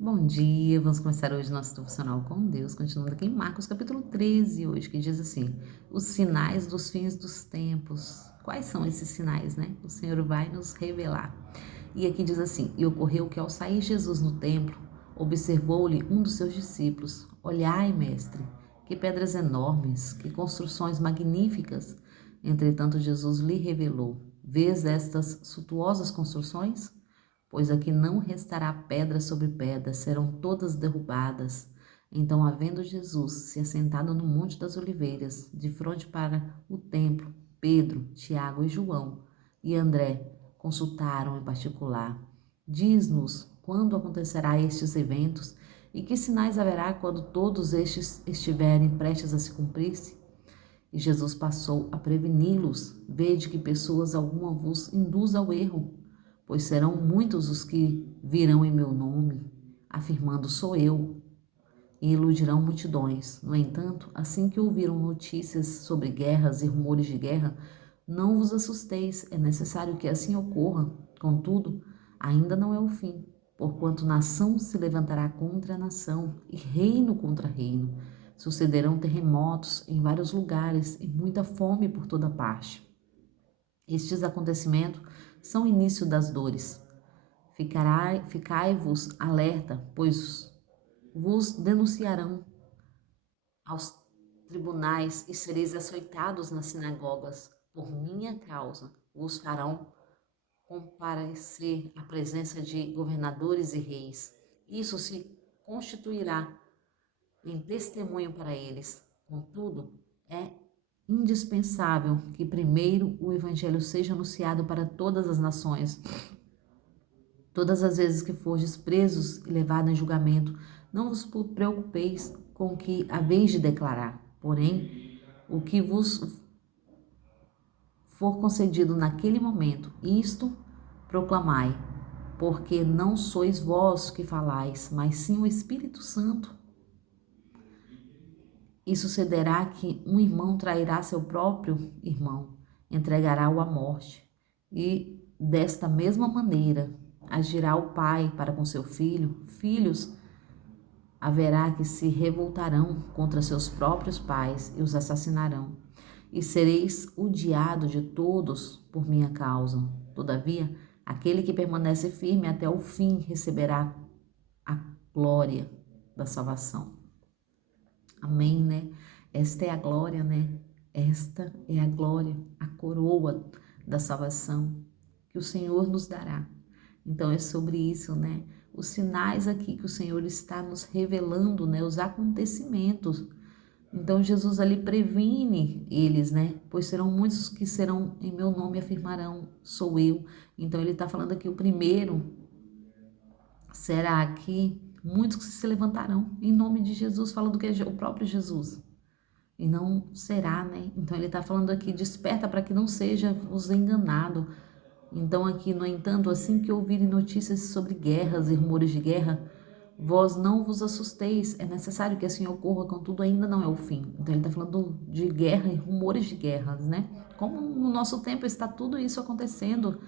Bom dia, vamos começar hoje nosso devocional com Deus, continuando aqui em Marcos capítulo 13 hoje, que diz assim, os sinais dos fins dos tempos. Quais são esses sinais, né? O Senhor vai nos revelar. E aqui diz assim, e ocorreu que ao sair Jesus no templo, observou-lhe um dos seus discípulos, olhai, mestre, que pedras enormes, que construções magníficas. Entretanto, Jesus lhe revelou, vês estas suntuosas construções? Pois aqui não restará pedra sobre pedra, serão todas derrubadas. Então, havendo Jesus se assentado no Monte das Oliveiras, de frente para o templo, Pedro, Tiago e João e André consultaram em particular. Diz-nos quando acontecerá estes eventos e que sinais haverá quando todos estes estiverem prestes a se cumprir-se? E Jesus passou a preveni-los. Vede que pessoas alguma vos induz ao erro, pois serão muitos os que virão em meu nome, afirmando sou eu, e iludirão multidões. No entanto, assim que ouviram notícias sobre guerras e rumores de guerra, não vos assusteis, é necessário que assim ocorra. Contudo, ainda não é o fim, porquanto nação se levantará contra nação e reino contra reino. Sucederão terremotos em vários lugares e muita fome por toda parte. Estes acontecimentos são o início das dores. Ficai-vos alerta, pois vos denunciarão aos tribunais e sereis açoitados nas sinagogas. Por minha causa vos farão comparecer à presença de governadores e reis. Isso se constituirá em testemunho para eles. Contudo, é indispensável que primeiro o evangelho seja anunciado para todas as nações. Todas as vezes que fordes presos e levados em julgamento, não vos preocupeis com o que haveis de declarar. Porém, o que vos for concedido naquele momento, isto proclamai, porque não sois vós que falais, mas sim o Espírito Santo. E sucederá que um irmão trairá seu próprio irmão, entregará-o à morte. E desta mesma maneira agirá o pai para com seu filho. Filhos haverá que se revoltarão contra seus próprios pais e os assassinarão. E sereis odiado de todos por minha causa. Todavia, aquele que permanece firme até o fim receberá a glória da salvação. Amém, né? Esta é a glória, né? Esta é a glória, a coroa da salvação que o Senhor nos dará. Então é sobre isso, né? Os sinais aqui que o Senhor está nos revelando, né? Os acontecimentos. Então Jesus ali previne eles, né? Pois serão muitos que serão em meu nome afirmarão, sou eu. Então ele está falando aqui o primeiro será que muitos que se levantarão em nome de Jesus, falando que é o próprio Jesus. E não será, né? Então ele está falando aqui, desperta para que não seja os enganado. Então aqui, no entanto, assim que ouvirem notícias sobre guerras e rumores de guerra, vós não vos assusteis, é necessário que assim ocorra, contudo ainda não é o fim. Então ele está falando de guerra e rumores de guerras, né? Como no nosso tempo está tudo isso acontecendo,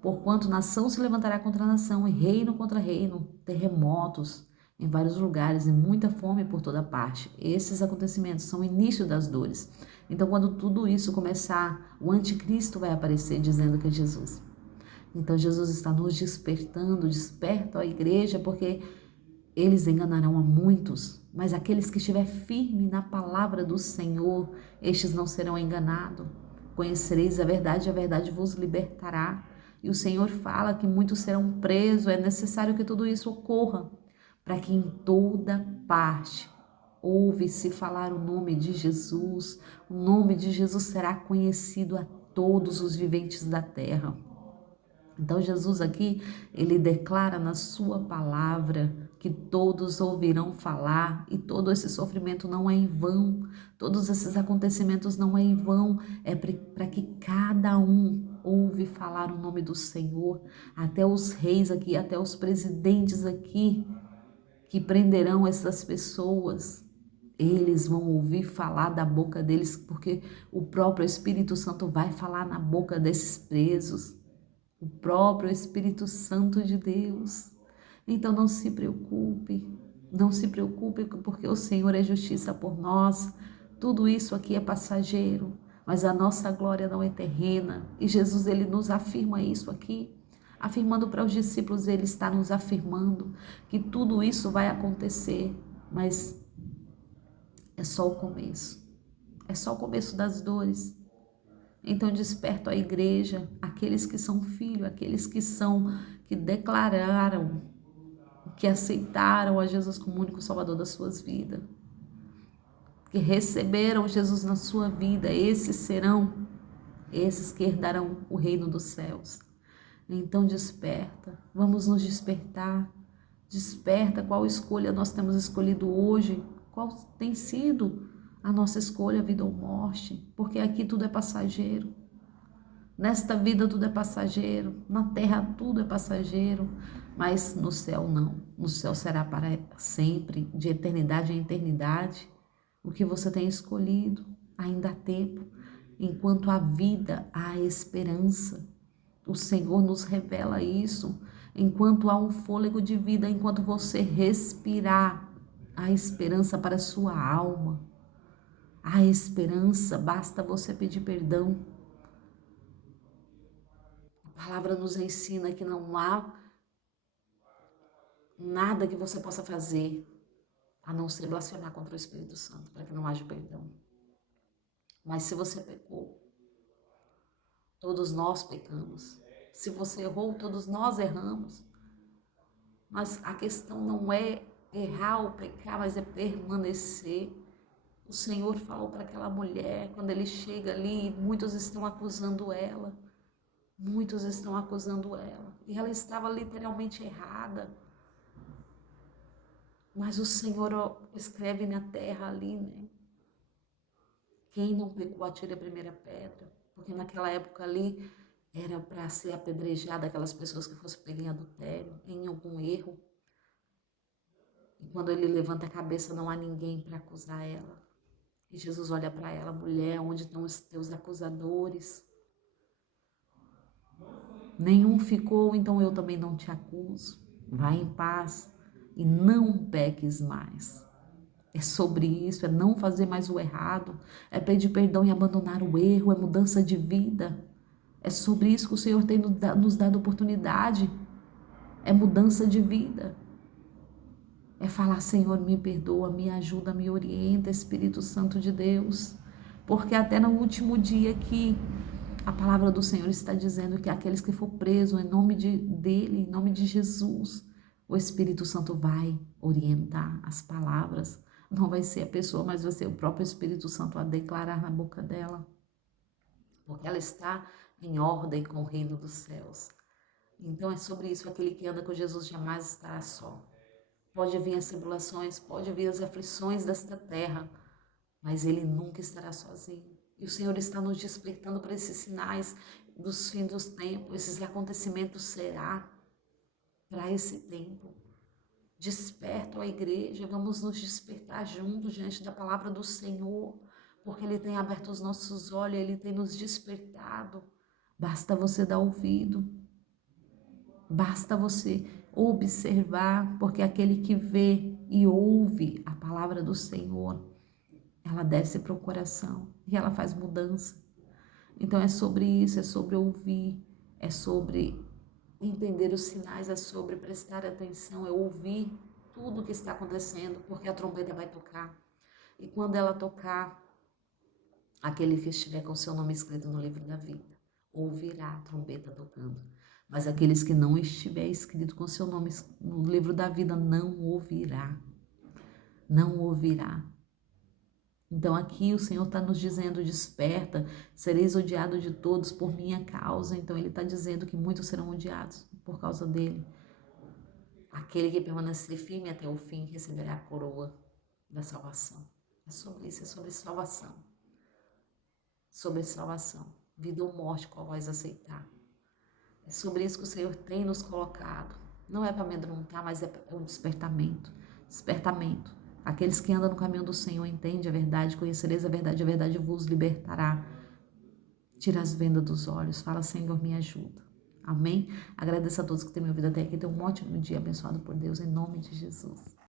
porquanto nação se levantará contra nação e reino contra reino, terremotos em vários lugares e muita fome por toda parte. Esses acontecimentos são o início das dores. Então, quando tudo isso começar, o anticristo vai aparecer dizendo que é Jesus. Então, Jesus está nos despertando, desperta a igreja, porque eles enganarão a muitos, mas aqueles que estiver firme na palavra do Senhor, estes não serão enganados. Conhecereis a verdade vos libertará. E o Senhor fala que muitos serão presos, é necessário que tudo isso ocorra, para que em toda parte ouve-se falar o nome de Jesus. O nome de Jesus será conhecido a todos os viventes da terra. Então Jesus aqui, ele declara na sua palavra que todos ouvirão falar e todo esse sofrimento não é em vão, todos esses acontecimentos não é em vão, é para que cada um ouve falar o nome do Senhor, até os reis aqui, até os presidentes aqui que prenderão essas pessoas, eles vão ouvir falar da boca deles, porque o próprio Espírito Santo vai falar na boca desses presos. O próprio Espírito Santo de Deus. Então não se preocupe, não se preocupe, porque o Senhor é justiça por nós. Tudo isso aqui é passageiro, mas a nossa glória não é terrena. E Jesus, ele nos afirma isso aqui, afirmando para os discípulos, ele está nos afirmando que tudo isso vai acontecer, mas é só o começo. É só o começo das dores. Então desperto a igreja, aqueles que são filhos, aqueles que declararam, que aceitaram a Jesus como único Salvador das suas vidas, que receberam Jesus na sua vida, esses serão esses que herdarão o reino dos céus. Então desperta, vamos nos despertar. Desperta qual escolha nós temos escolhido hoje, qual tem sido a nossa escolha, vida ou morte, porque aqui tudo é passageiro. Nesta vida tudo é passageiro, na terra tudo é passageiro, mas no céu não. No céu será para sempre, de eternidade em eternidade. O que você tem escolhido, ainda há tempo. Enquanto há vida, há esperança. O Senhor nos revela isso. Enquanto há um fôlego de vida, enquanto você respirar, há esperança para a sua alma. Há esperança, basta você pedir perdão. A palavra nos ensina que não há nada que você possa fazer a não ser blasfemar contra o Espírito Santo, para que não haja perdão. Mas se você pecou, todos nós pecamos. Se você errou, todos nós erramos. Mas a questão não é errar ou pecar, mas é permanecer. O Senhor falou para aquela mulher, quando ele chega ali, muitos estão acusando ela. Muitos estão acusando ela. E ela estava literalmente errada. Mas o Senhor escreve na terra ali, né? Quem não pecou, atire a primeira pedra. Porque naquela época ali, era para ser apedrejada aquelas pessoas que fossem pegar em adultério, em algum erro. E quando ele levanta a cabeça, não há ninguém para acusar ela. E Jesus olha para ela, mulher, onde estão os teus acusadores? Nenhum ficou, então eu também não te acuso. Vai em paz e não peques mais. É sobre isso, é não fazer mais o errado, é pedir perdão e abandonar o erro, é mudança de vida. É sobre isso que o Senhor tem nos dado oportunidade, é mudança de vida. É falar, Senhor, me perdoa, me ajuda, me orienta, Espírito Santo de Deus. Porque até no último dia que a palavra do Senhor está dizendo que aqueles que for presos em nome dele, em nome de Jesus, o Espírito Santo vai orientar as palavras. Não vai ser a pessoa, mas vai ser o próprio Espírito Santo a declarar na boca dela. Porque ela está em ordem com o reino dos céus. Então é sobre isso, aquele que anda com Jesus jamais estará só. Pode vir as tribulações, pode vir as aflições desta terra, mas ele nunca estará sozinho. E o Senhor está nos despertando para esses sinais dos fins dos tempos, esses acontecimentos será para esse tempo. Desperta a igreja, vamos nos despertar juntos diante da palavra do Senhor, porque Ele tem aberto os nossos olhos, Ele tem nos despertado. Basta você dar ouvido, basta você observar, porque aquele que vê e ouve a palavra do Senhor, ela desce para o coração e ela faz mudança. Então é sobre isso, é sobre ouvir, é sobre entender os sinais, é sobre prestar atenção, é ouvir tudo o que está acontecendo, porque a trombeta vai tocar. E quando ela tocar, aquele que estiver com seu nome escrito no livro da vida, ouvirá a trombeta tocando. Mas aqueles que não estiver escrito com seu nome no livro da vida, não ouvirá. Não ouvirá. Então aqui o Senhor está nos dizendo, desperta, sereis odiados de todos por minha causa. Então Ele está dizendo que muitos serão odiados por causa dele. Aquele que permanecer firme até o fim receberá a coroa da salvação. É sobre isso, é sobre salvação. Sobre salvação. Vida ou morte, qual vais aceitar. É sobre isso que o Senhor tem nos colocado. Não é para amedrontar, mas é um despertamento. Despertamento. Aqueles que andam no caminho do Senhor entendem a verdade, conhecereis a verdade vos libertará. Tira as vendas dos olhos, fala, Senhor, me ajuda. Amém? Agradeço a todos que têm me ouvido até aqui. Tenham um ótimo dia abençoado por Deus, em nome de Jesus.